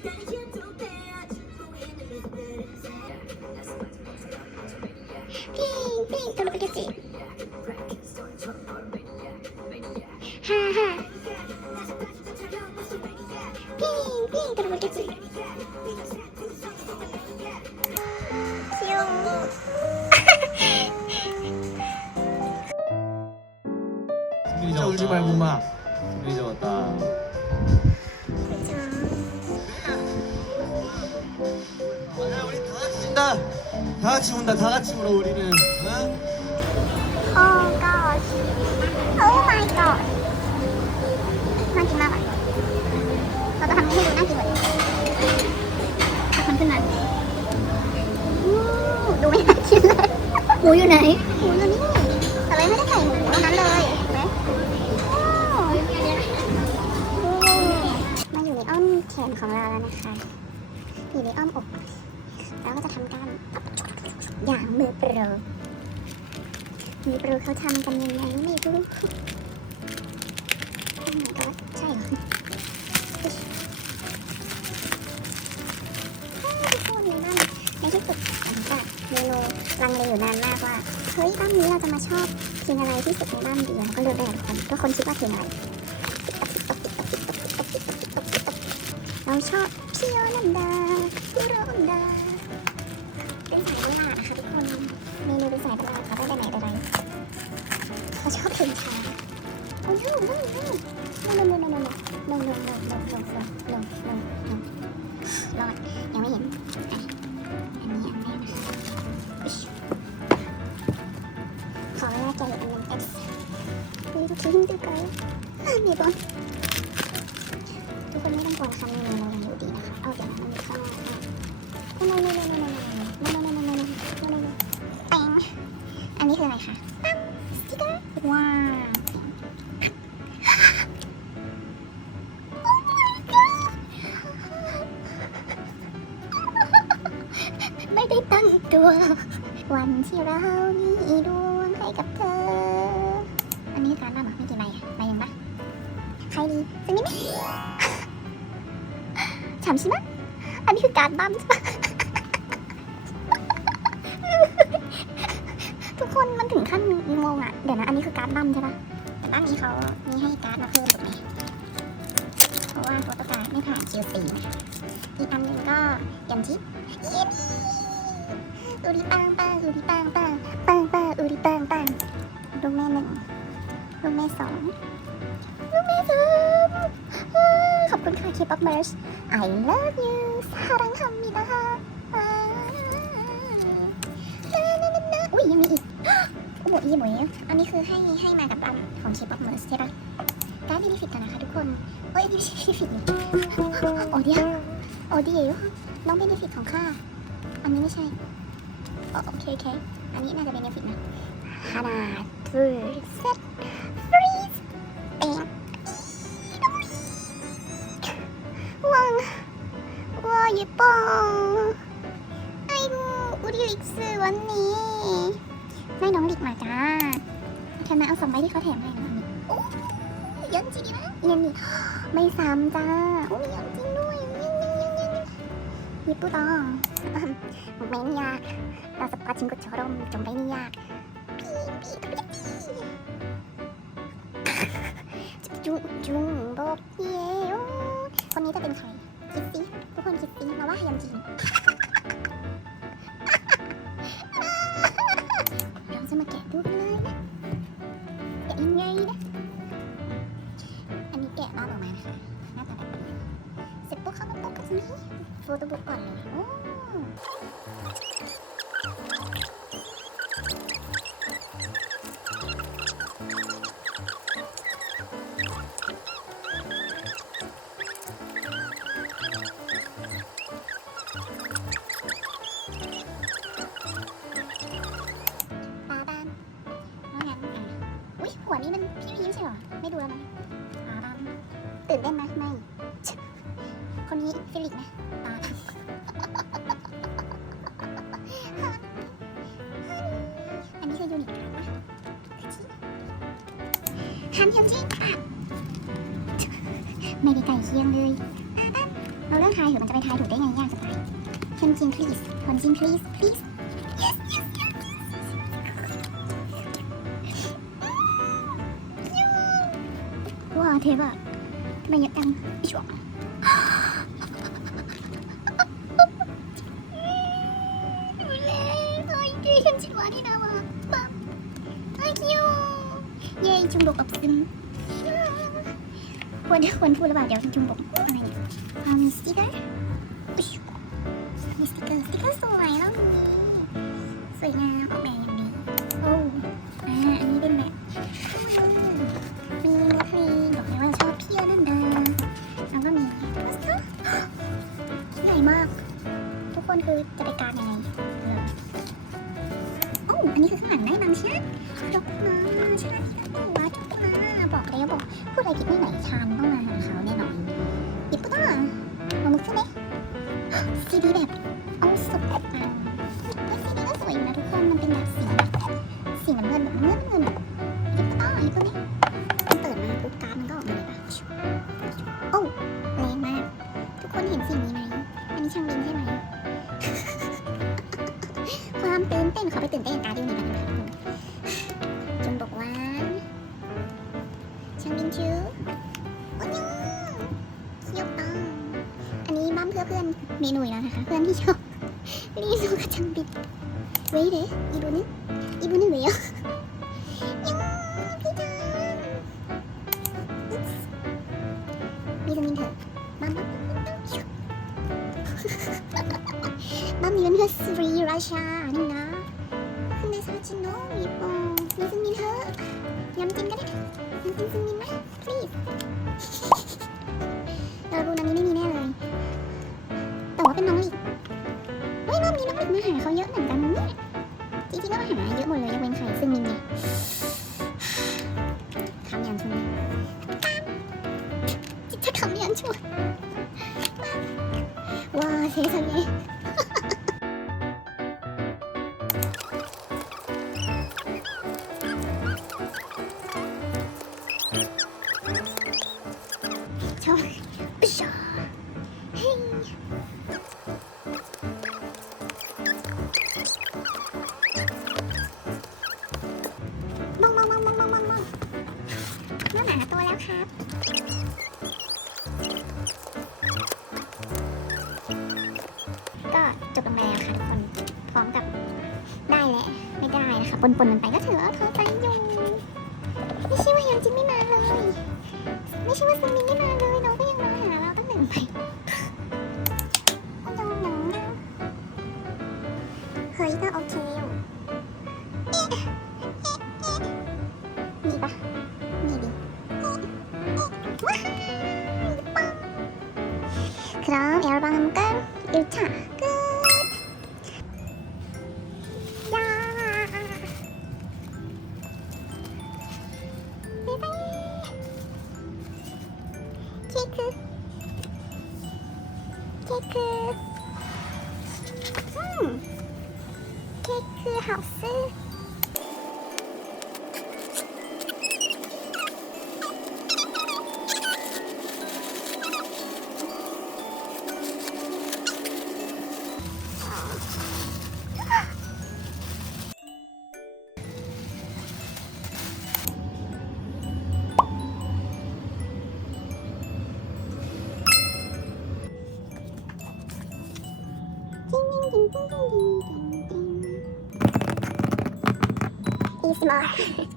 to you หมูอยู่ไหน หมูอยู่นี่แต่เลยไม่ได้ใส่หมูตรงนั้นเลยเห็นไหมโอ้มาอยู่ในอ้อมแขนของเราแล้วนะคะอยู่ในอ้อมอกเราก็จะทำการอย่างมือโปรมือโปรเขาทำกันยังไงไม่รู้โอ้ my god ใช่เหรอ เฮ้ยบ้านนี้เราจะมาชอบกินอะไรที่สุดในบ้านดีแล้วก็เลือกได้คนทุกคนคิดว่ากินอะไรเราชอบพี่ยวนันดาคุโรนันดาเป็นสายเวลานะคะทุกคนเมนูเป็นสายเวลาเขาได้ไปไหนไปไหนเขาชอบกินชาโอ้ย no no no no no no no no no no no no no no no no รอดยังไม่เห็นอะอัน เฮ้ยทุกทีมันจะไมีบอลทุกคนไม่ต้องกลัวนะคะเมนูเราอยู่ดีนะคะเอาเดี๋ยวนะมันมีข้างหน้าอะโน่โน่โน่โน่โน่โน่โน่โน่โน่โน่โน่โน่โน่โน่โน่โน่แป้งอันนี้คืออะไรคะปั๊มสติ๊กเกอร์ว้าวไม่ได้ตั้งตัววันที่เรามีดวงให้กับเธำใช่ไหมอันนี้คือการบ้ามใช่ปะทุกคนมันถึงขั้นงงอะ เดี๋ยวนะ อันนี้คือการบ้ามใช่ปะแต่ด้านนี้เขามีให้การ์ดมาเพิ่มถูกไหมเพราะว่าโฟโต้การไม่ผ่าน QC นะคะอีกอันหนึ่งก็ยันทิปเย็นอูดิปังปังอูดิปังปังปังปังอูดิปังปังลูกแม่หนึ่งลูกแม่สองลูกแม่สาม ขอบคุณค่ะ K-pop merch I love you สารังคำมีนะคะอ่านานานานาอุ้ยยังมีอีกโอ้โหอีหมวยอันนี้คือให้ให้มากับร้านของ K-pop merch ใช่ปะร้านเบนฟิตกันนะคะทุกคนเอ้ยไม่ใช่เบนฟิตนี่โอเดียโอเดียน้องเบนฟิตของข้าอันนี้ไม่ใช่โอเคโอเคอันนี้น่าจะเป็นเนฟิตนะฮานาทูเซต 예 뻐. 아이고 우리 릭스 왔 네. 나이 너무 릭 맞 아. 걔는 아 선배 리커 템ให้นะโอ้ยันจริงนะยันนี่ไม่ซ้ำจ้าโอ้มียันจริงด้วยยันยันยันยันญี่ปุ่นอะไม่ยากเราสปาชิงกุชรมจงไม่ยากพี่พี่พี่จุ๊จุ๊จุ๊บอกเย้คนนี้จะเป็นใคร คิดสิทุกคนคิดสิมาว่าฮยันจีเราจะมาแกะรูปเลยนะแกะยังไงนะอันนี้แกะมาออกมานะคะหน้าตาแบบนี้เสร็จปุ๊บเข้ามาปุ๊บกันสิโฟโต้บุ๊กก่อนเลยโอ้ อียงเลย เราเลิกทายเถอมันจะไปทายถูกได้ไงยากจะตายคนจิน please คนจิน please please ว้าเทปอะทำไมเยอะจังชัว ควรพูดหรือเปล่าเดี๋ยวจุงบกอะไรเนี่ยเอ ใช่ไหมที่วัดมาบอกแล้วบอกพูดอะไรผิดไม่ไหนชามต้องมาหาเขาแน่นอนอีกปุ๊บอะมามุกใช่ไหมซีดีแบบเอาสุดปังเฮ้ยซีดีก็สวยนะทุกคนมันเป็นแบบสีสีน้ำเงินแบบเงินเงินแบบอีกปุ๊บอะอีกปุ๊บนี่มันเปิดมาปุ๊บการ์ดมันก็ออกมาเลยปะโอ้แรงมากทุกคนเห็นสิ่งนี้ไหมอันนี้ช่างบินใช่ไหมความตื่นเต้นขอไปตื่นเต้นกา สรี ปนๆมันไปก็ถือว่าใจอยู่ไม่ใช่ว่ายังจินไม่มาเลย ไม่ใช่ว่าซึมินไม่มาเลยน้องก็ยังมาหาเราตั้งหนึ่งไปโอ้ยน้องนะเฮ้ยก็โอเคอยู่มีปะมีดิว้าวปังครับเอลบังกัน일차 妈。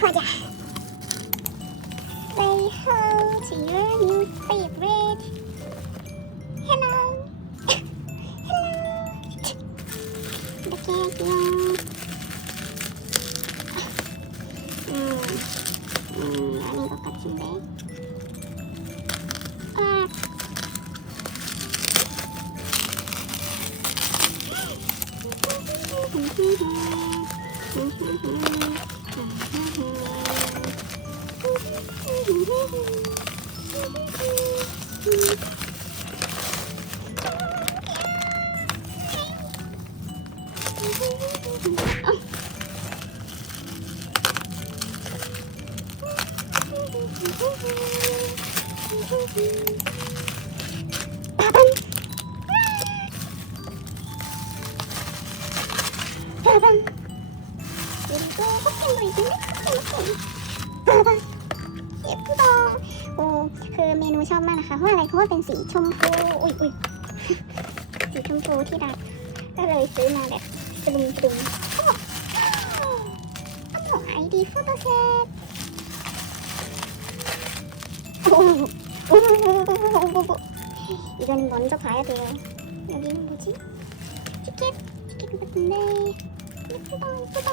快点 빠밤 빠밤 그리고 커튼도 있는데 커튼 커튼 빠밤 예쁘다 오 그เมนูชอบมากนะคะเพราะอะไรเพราะว่าเป็นสีชมพูอุ้ยอุ้ยสีชมพูที่รักก็เลยซื้อมาแบบตรุมตรุมโอ้โอ้ไอดีโฟโต้เซต 이거는 먼저 봐야 돼요. 여기는 뭐지? 티켓? 티켓 같은데. 예쁘다, 예쁘다.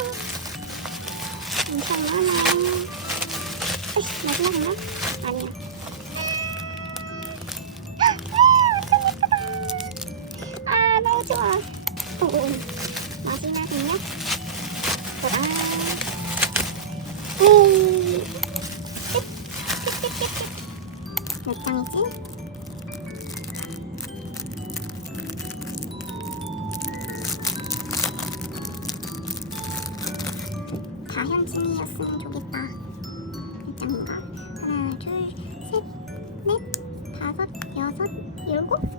엄청 많아. 어이씨, 마지막인가? 아니야. 엄청 예쁘다. 아, 너무 좋아. 마지막은요? 끝. 몇 장이지?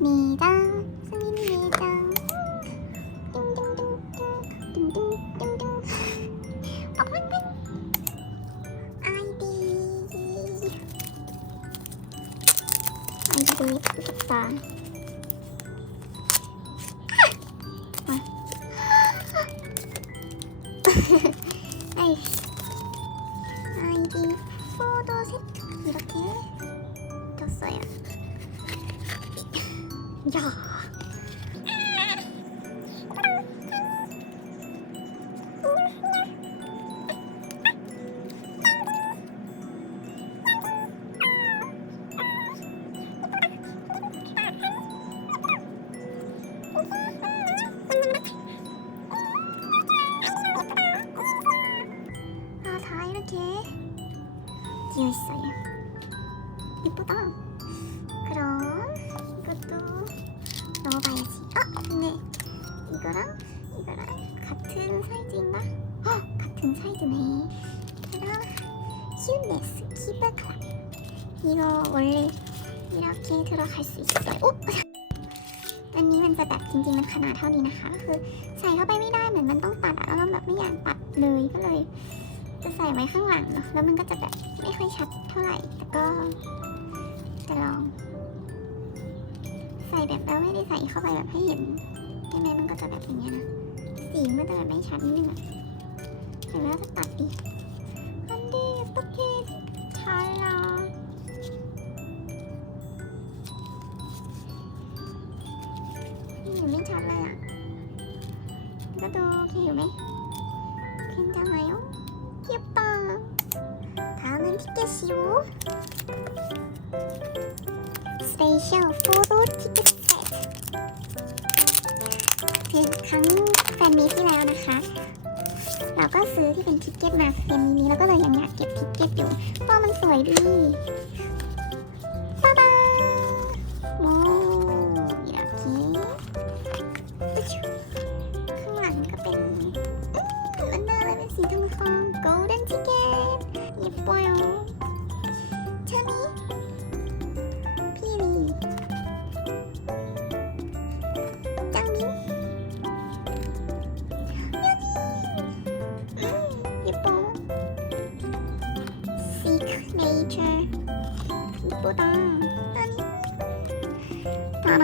입니다. 되어 있어요. 예쁘다. 그럼 이것도 넣어봐야지. 아, 근데 이거랑 이거랑 같은 사이즈인가? 어, 같은 사이즈네. 그럼 큐네스 키브클럽. 이거 원래 이렇게 들어갈 수 있어요. 오! อันนี้มันจะแบบจริงๆมันขนาดเท่านี้นะคะก็คือใส่เข้าไปไม่ได้เหมือนมันต้องตัดอะแล้วเราแบบไม่อยากตัดเลยก็เลย จะใส่ไว้ข้างหลังเนาะแล้วมันก็จะแบบไม่ค่อยชัดเท่าไหร่แต่ก็จะลอง ใส่แบบแล้วไม่ได้ใส่เข้าไปแบบให้เห็นใช่ไหมมันก็จะแบบอย่างเงี้ยนะสีมันจะแบบไม่ชัดนิดนึงอะเสร็จแล้วจะตัดอีกอันดีโอเคชาลานี่ไม่ชัดเลยอะก็ดูโอเคอยู่ไหม 다음은 티켓이요 스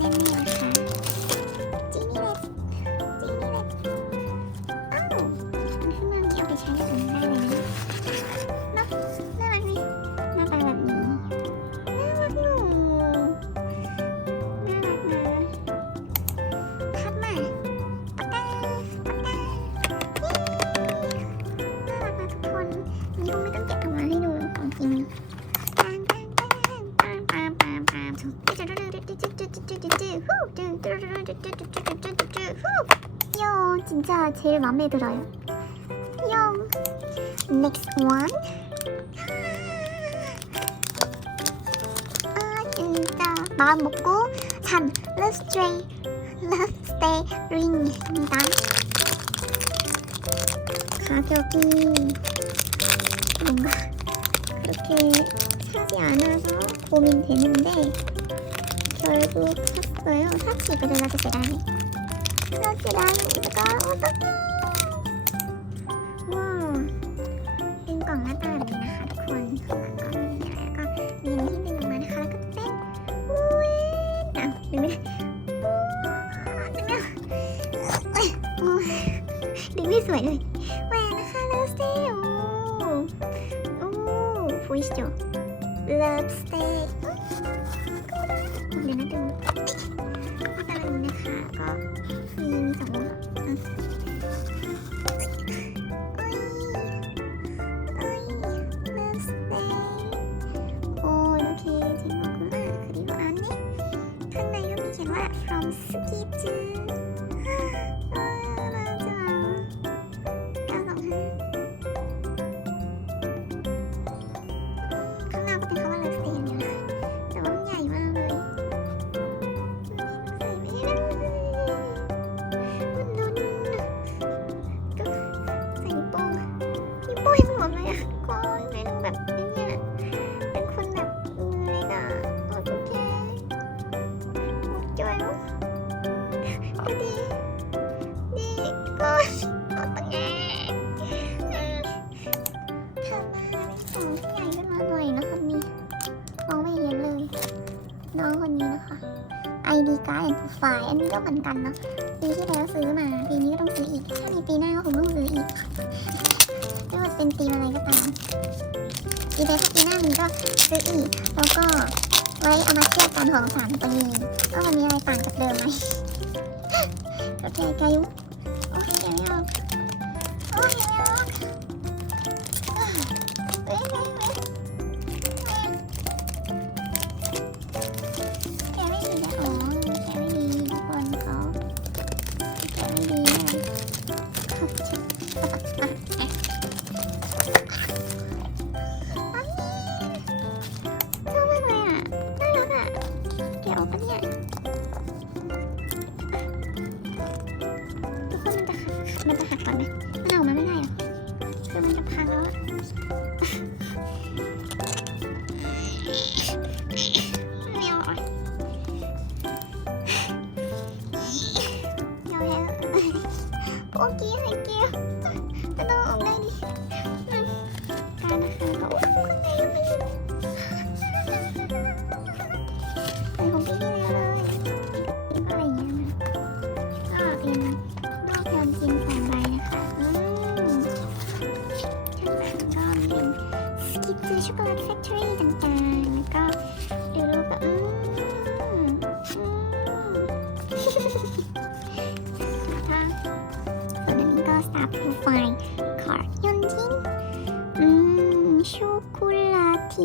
แน่ๆ 진짜 제일 마음에 들어요. 요 next one. 아 진짜 마음 먹고 산 Love Stay Love Stay Ring입니다. 가격이 뭔가 그렇게 사지 않아서 고민되는데 결국 샀어요. 샀지 그래가지고 제가 なきらに使う男ว้าวเป็นกล่องน้าตาแบบนะคะทุกคนข้างหลังก็มีนะคะแล้วก็มีที่ดึงมานะคะแล้วก็เป็นมุ้ยอะดึไม่ได้สวยเลยแหวนนะเติกโอ้โอ้ฟุ้ยจ๋อเลิฟสติกเดี๋ยวนะดึงแต่ละนะคะก็ card and profile อันนี้ก็เหมือนกันเนาะปีที่แล้วซื้อมา ปีนี้ก็ต้องซื้ออีก ถ้ามีปีหน้าก็คงต้องซื้ออีกไม่ว่าเป็นตีมอะไรก็ตามปีใดถ้าปีหน้ามีก็ซื้ออีก แล้วก็ไว้เอามาเทียบกันของสามปีว่ามันมีอะไรต่างจากเดิมไหมโอเคกายุโอ้ยยังไม่ออกโอ้ยยังไม่ออก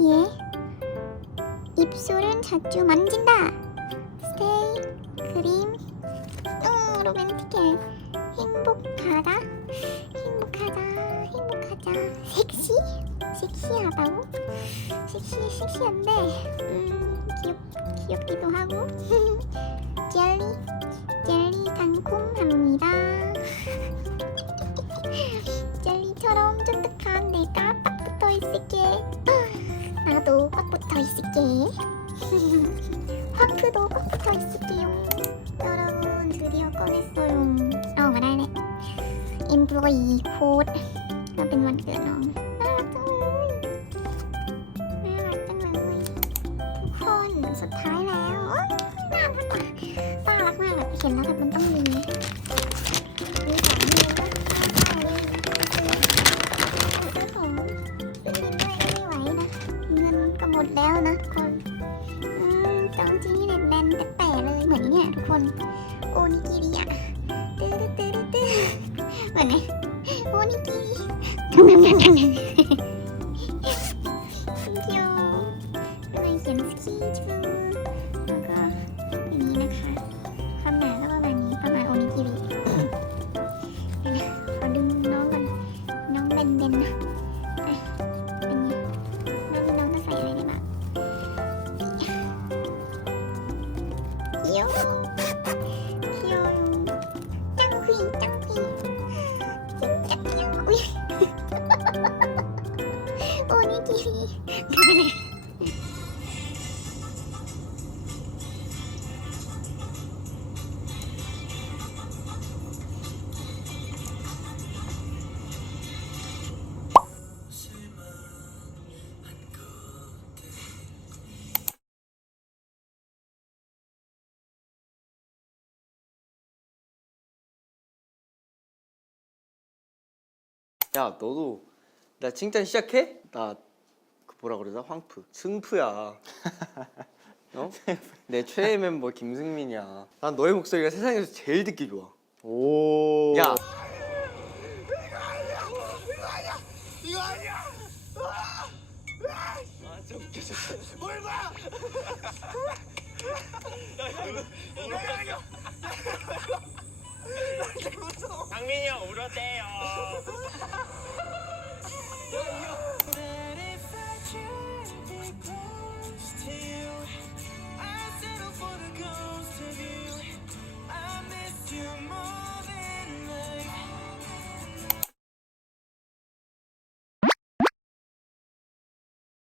쇼콜라티에 입술은 자주 만진다. 스테이 크림. 음, 로맨틱해. 행복하다. 행복하다. 행복하자. 섹시? 섹시하다고? 섹시 섹시한데 음 귀엽 귀엽기도 하고. 젤리 젤리 달콤합니다. 젤리처럼 쫀득한 내가 딱 붙어 있을게. 나도 꽉 붙어 있을게. 하프도 붙어 있을게요. 여러분 드디어 꺼냈어요. 어 말하네. 인플로이 코드. ก็เป็นวันเกิดน้องน่ารักจังเลยน่ารักจังเลยทุกคนสุดท้ายแล้วโอ๊ยน่ารักมากน่ารักมากแบบเห็นแล้วแบบมันต้องมีมี เคี 야 너도 나 칭찬 시작해? 나 그 뭐라 그러자 황프. 승프야. 어? 내 최애 멤버 김승민이야. 난 너의 목소리가 세상에서 제일 듣기 좋아. 오. 야 장민이 형 울었대요. I settle for the ghost of you. I miss you more.